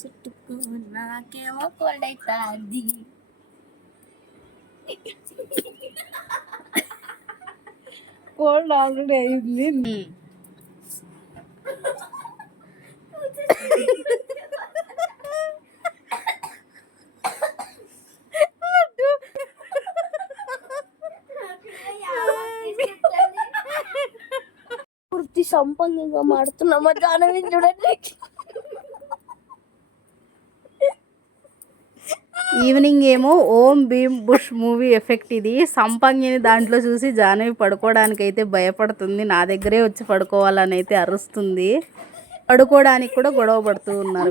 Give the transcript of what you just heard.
చుట్టుకు నాకేమో కోల్డ్ అవుతుంది cold already అయింది. సంపంగంగా మాడుతున్నామా జానవి? చూడండి. ఈవినింగ్ ఏమో Om Bheem bush movie effect ఇది. సంపంగిని దాంట్లో చూసి జాహ్నవి పడుకోవడానికి అయితే భయపడుతుంది. నా దగ్గరే వచ్చి పడుకోవాలని అయితే అరుస్తుంది. పడుకోవడానికి కూడా గొడవ పడుతూ ఉన్నారు.